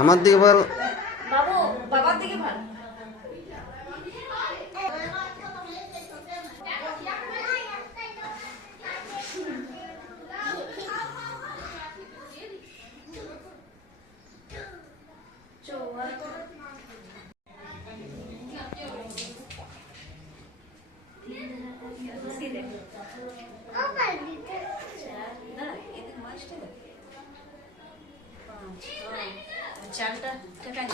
আমার দিকে বল বাবু বাবার দিকে ভালো চালটা ঠেকাই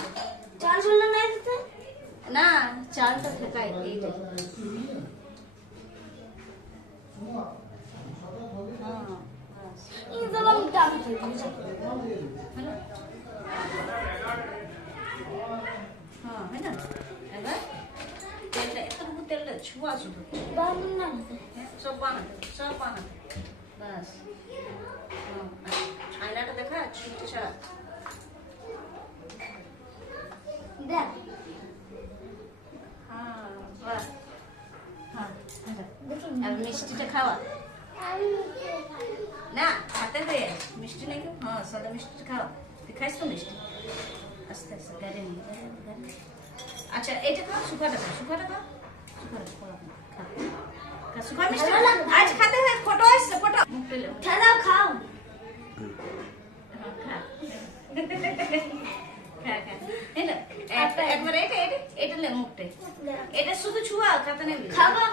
চাল বললে না দিতে না চালটা ঠেকাই এইটা তেলটা ছুয়া শুধু সব বানাতে বাস আয়নাটা দেখা ছুটে ছাড়া দেখ আর মিষ্টিটা খাওয়া না হাতে দে মিষ্টি নাকি হ্যাঁ সাদা মিষ্টিটা খাওয়া তুই খাইস তো মিষ্টি আস্তে আস্তে গাড়ি নিয়ে আচ্ছা এইটা খাও শুকাটা খাও শুকা মিষ্টি আজ খাতে হয় ফটো আসছে ফটো মুখে খাও খাও একবার এটা লে মুখটে এটা শুধু ছুয়া খাতে নেই খাবা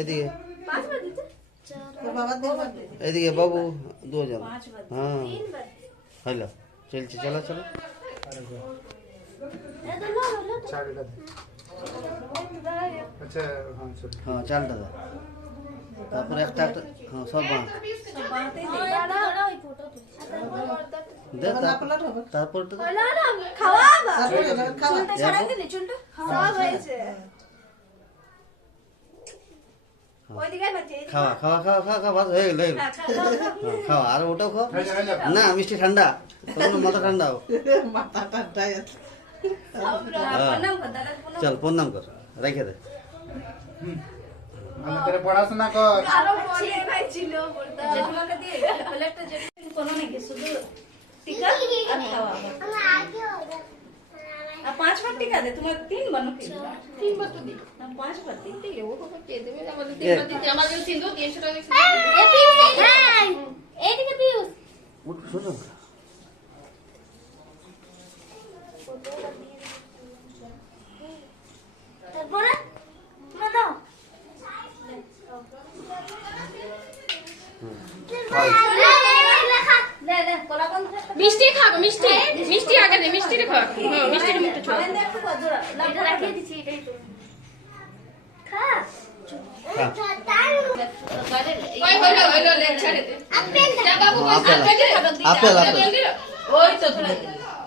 এদিকে 5 বার দিতে এদিকে বাবু 2000 হ্যাঁ হ্যালো চলছে চলো চলো হ্যাঁ চালটা দাও তারপরে একটা হ্যাঁ সব তারপর খাওয়া খাওয়া খাওয়া খাওয়া খাওয়া হয়ে গেল খাওয়া আর ওটাও খাও না মিষ্টি ঠান্ডা মাথা ঠান্ডা মাথা ঠান্ডা চল প্রণাম কর রেখে দে পড়াশোনা কর আর 5 বার টিকা দে তোমার 3 বার নাকি 3 বার তো দি না 5 বার দিতে ও কত কে দেবে আমাদের 3 বার দিতে আমাদের সিন্ধু 300 টাকা এ পিউস হ্যাঁ এইদিকে পিউস উঠ শুনো তারপরে না মিষ্টি খা মিষ্টি মিষ্টি আগে দে মিষ্টি খা হ্যাঁ মিষ্টির মুখটা ছোড়া আমি একটু জোড়া এটা রাখিয়ে দিছি এটাই তো খা হলো লে ছেড়ে দে আপেল যা বাবু আপেল ওই তো ধরে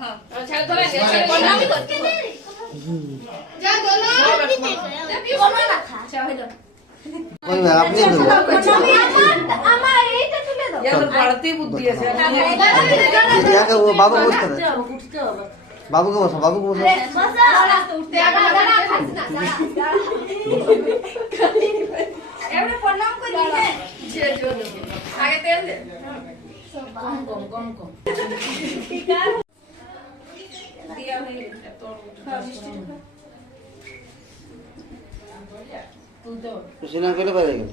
হ্যাঁ ছেড়ে ধরে দে প্রণাম করতে যা দোনো কোন না খা চা হলো কই ভাই আপনি আমার এইটা তুলে দাও यार पढ़ती बुद्धि है यार वो बाबू को बता बाबू को बता बाबू को बता बसा उठते एवढे प्रणाम करी है जे जो आगे तेल दे कम ठीक है दिया है तो तू तो সিনা কেটে পারে গেল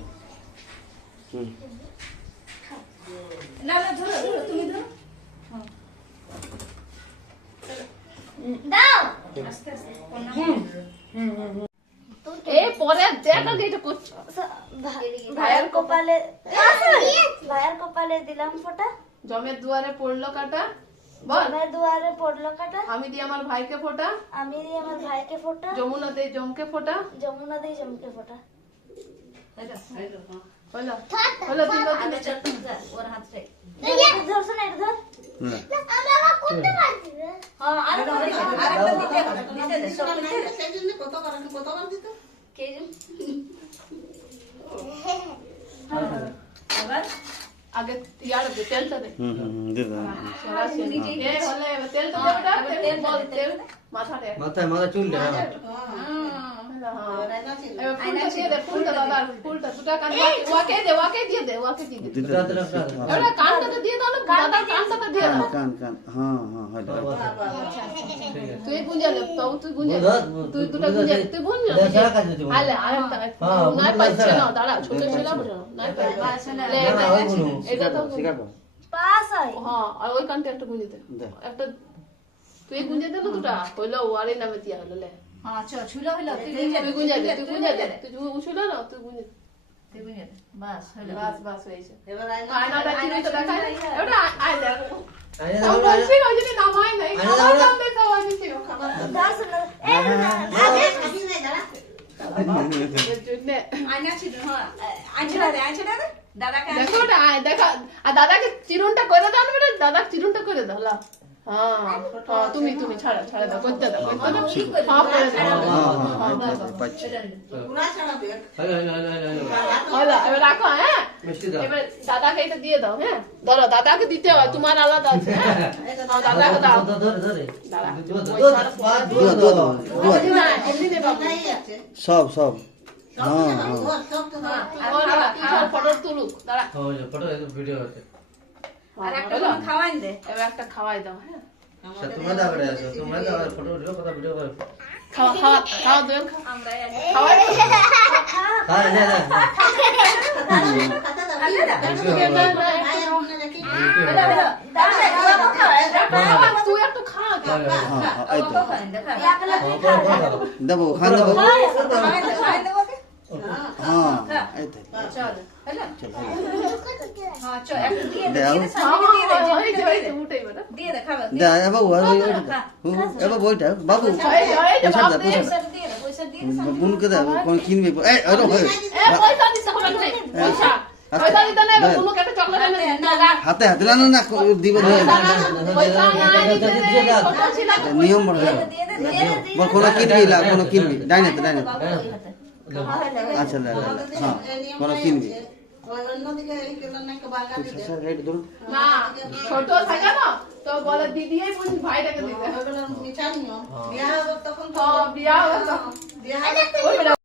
না না ধরো তুমি ধরো দাও আস্তে আস্তে এ পরে দেখো এটা করছো ভাইয়ের কপালে দিলাম ফোঁটা জমের দুয়ারে পড়লো কাটা বল জমের দুয়ারে পড়লো কাটা আমি দিই আমার ভাইকে ফোঁটা আমি দিই আমার ভাইকে ফোঁটা যমুনা দেই জমকে ফোঁটা যমুনা দেই জমকে ফোঁটা হলো হলো আগে চট্টু ওর হাত থেকে ধরছ না এটা ধর আমরা করতে পারছি না হ্যাঁ আরেকটা দিতে দে সব দিতে দে সেজন্য কতবার দিতে কে জন আবার আগে ইয়ার দে তেলটা দে দে দাও এ হলে তেলটা দে ওটা তেল বল তেল মাথাতে মাথায় চুল দে হ্যাঁ এবার ফুলটা দিয়ে দে, ফুলটা দাদা, ফুলটা দুটা কান ওয়াকে দে, ওয়াকে দিয়ে দে, ওয়াকে দিয়ে দে। দিতে এবার কানটাতে দিয়ে দাও না, দাদা কানটাতে দিয়ে দাও। কান কান হ্যাঁ হ্যাঁ হয় তুই গুঞ্জা দে, তো তুই গুঞ্জা, তুই দুটা গুঞ্জা, তুই গুঞ্জা। আলে আরেকটা, নাই পাচ্ছে না, দাঁড়া, ছোট ছেলে বলে না, নাই পাচ্ছে। লে, এটা তো পাস হয় হ্যাঁ, আর ওই কানটা একটা গুঞ্জে দে, দে। একটা তুই গুঞ্জে দে না দুটা, হইলো ওয়ারে নামে দিয়া হলো লে। হ্যাঁ চ ছুলো হলো তুই তুই গুঞ্জা দে, তুই গুঞ্জা দে, তুই উছুলো না, তুই গুঞ্জা দে। তুই বুঝে দে বাস হলো বাস বাস হয়েছে। এবার আয়নাটা চিনি তো দেখাই, এবার আয় দেখো। আমি বলছি না, ওই জন্য নামাই নাই, আমার নাম দিয়ে সবাই দিচ্ছিল খাবার। দশ আগে এর জন্যে আয়না ছিল হ্যাঁ আইছড়া দে দাদাকে দেখো না, আয় দেখা, আর দাদাকে চিরুনটা করে দাও না বেটা, দাদা চিরুনটা করে দাও লা। হ্যাঁ হ্যাঁ, তুমি ছাড়া দাও, করতে দাও, করতে দাও। হ্যাঁ করে দাও, পাচ্ছি পুরা ছাড়াবে হলো, এবার রাখো হ্যাঁ। এবার দাদাকে এটা দিয়ে দাও হ্যাঁ, ধরো দাদাকে দিতে হয়, তোমার আলাদা আছে হ্যাঁ। দাদাকে দাও, দাঁড়া। না, এমনি দে বাবু। সব সব হ্যাঁ হ্যাঁ সব তো ধর ফটো তুলুক, দাঁড়া। আর একটা কোনো খাওয়াই দে এবার একটা খাওয়াই দাও হ্যাঁ। খাওয়া খাওয়া দোয়েল খাও, আমরা খাওয়াই দাও। তুই একটু খা, দেবো খান দেবো হ্যাঁ এই তো চল হলো চল হ্যাঁ চল একটু দিয়ে দে দাও। উঠেই বেটা। দিয়ে দে খাবার দা এ বাবু আর ওই এ বাবু ওইটা বাবু পয়সা দে পয়সা পয়সা দিয়ে দে বুনকে দে কোন কিনবে এই আরে ভাই পয়সা দিতে হবে না, পয়সা পয়সা দিতে নাই, কোনো একটা চকলেট এনে দে, না না হাতে হাতে না না না দিব পয়সা নাই দিতে দে, ছোট ছিল তো। নিয়ম বড় দিয়ে দে বল কোন কিনবি লা কোন কিনবি ডাইনে আচ্ছা লা হ্যাঁ কোন কিনবি অন্যদিকে এই কেলার নাকি বাঙ্গা দিতে স্যার রাইট ধরুন না ছোট থাকে না, তো বলে দিদি এই ভাইটাকে দিতে। ওগুলো মিঠা নিয়ম বিয়া হবে তখন তো বিয়া হবে তখন। বিয়া হবে ওই বেটা